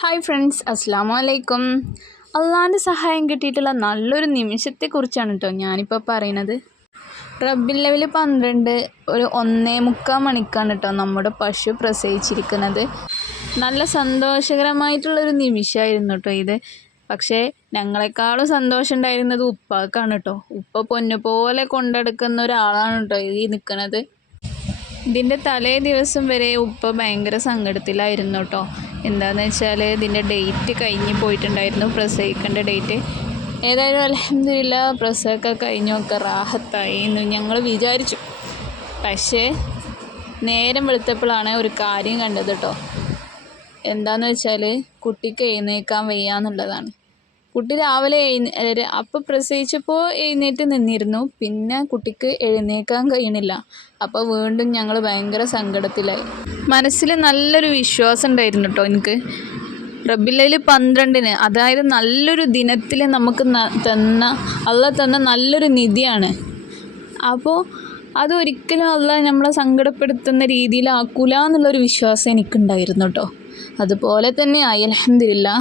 Hi friends, അസ്സാം വലൈക്കും. അള്ളാൻ്റെ സഹായം കിട്ടിയിട്ടുള്ള നല്ലൊരു നിമിഷത്തെക്കുറിച്ചാണ് കേട്ടോ ഞാനിപ്പോൾ പറയുന്നത്. റബ്ബിൽ അവ്വൽ 12 ഒരു 1:45 മണിക്കാണ് കേട്ടോ നമ്മുടെ പശു പ്രസവിച്ചിരിക്കുന്നത്. നല്ല സന്തോഷകരമായിട്ടുള്ളൊരു നിമിഷമായിരുന്നു കേട്ടോ ഇത്. പക്ഷേ ഞങ്ങളെക്കാളും സന്തോഷം ഉണ്ടായിരുന്നത് ഉപ്പാക്കാണ് കേട്ടോ. ഉപ്പ പൊന്നുപോലെ കൊണ്ടെടുക്കുന്ന ഒരാളാണ് കേട്ടോ ഈ നിൽക്കുന്നത്. ഇതിൻ്റെ തലേ ദിവസം വരെ ഉപ്പ ഭയങ്കര സങ്കടത്തിലായിരുന്നു കേട്ടോ. എന്താണെന്ന് വെച്ചാൽ ഇതിൻ്റെ ഡേറ്റ് കഴിഞ്ഞ് പോയിട്ടുണ്ടായിരുന്നു, പ്രസവിക്കേണ്ട ഡേറ്റ്. ഏതായാലും അൽഹംദുലില്ലാ പ്രസവമൊക്കെ കഴിഞ്ഞൊക്കെ റാഹത്തായി എന്ന് ഞങ്ങൾ വിചാരിച്ചു. പക്ഷേ നേരം വെളുത്തപ്പോഴാണ് ഒരു കാര്യം കണ്ടത് കേട്ടോ. എന്താണെന്ന് വെച്ചാൽ കുട്ടിക്ക് എഴുന്നേൽക്കാൻ വയ്യാന്നുള്ളതാണ്. കുട്ടി രാവിലെ അപ്പോൾ പ്രസവിച്ചപ്പോൾ എഴുന്നേറ്റ് നിന്നിരുന്നു, പിന്നെ കുട്ടിക്ക് എഴുന്നേൽക്കാൻ കഴിയണില്ല. അപ്പോൾ വീണ്ടും ഞങ്ങൾ ഭയങ്കര സങ്കടത്തിലായി. മനസ്സിൽ നല്ലൊരു വിശ്വാസം ഉണ്ടായിരുന്നു കേട്ടോ എനിക്ക്. റബ്ബിൽ അവ്വൽ 12 അതായത് നല്ലൊരു ദിനത്തിൽ നമുക്ക് അള്ളാഹ് തന്ന നല്ലൊരു നിധിയാണ്. അപ്പോൾ അതൊരിക്കലും അള്ളാഹ് നമ്മളെ സങ്കടപ്പെടുത്തുന്ന രീതിയിലാക്കൂല എന്നുള്ളൊരു വിശ്വാസം എനിക്കുണ്ടായിരുന്നു കേട്ടോ. അതുപോലെ തന്നെ ആയി അൽഹംദുലില്ലാ.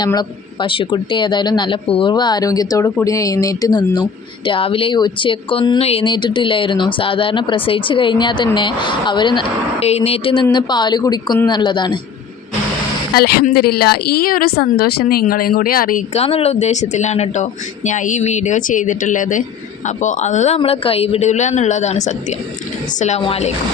നമ്മളെ പശുക്കുട്ടി ഏതായാലും നല്ല പൂർവ്വ ആരോഗ്യത്തോടു കൂടി എഴുന്നേറ്റ് നിന്നു. രാവിലെ ഉച്ചയ്ക്കൊന്നും എഴുന്നേറ്റിട്ടില്ലായിരുന്നു. സാധാരണ പ്രസവിച്ച് കഴിഞ്ഞാൽ തന്നെ അവർ എഴുന്നേറ്റ് നിന്ന് പാല് കുടിക്കും എന്നുള്ളതാണ്. അൽഹംദുലില്ലാ, ഈ ഒരു സന്തോഷം നിങ്ങളെയും കൂടി അറിയിക്കുക എന്നുള്ള ഉദ്ദേശത്തിലാണ് കേട്ടോ ഞാൻ ഈ വീഡിയോ ചെയ്തിട്ടുള്ളത്. അപ്പോൾ അള്ളാഹ് നമ്മളെ കൈവിടില്ല എന്നുള്ളതാണ് സത്യം. അസ്സലാമു അലൈക്കും.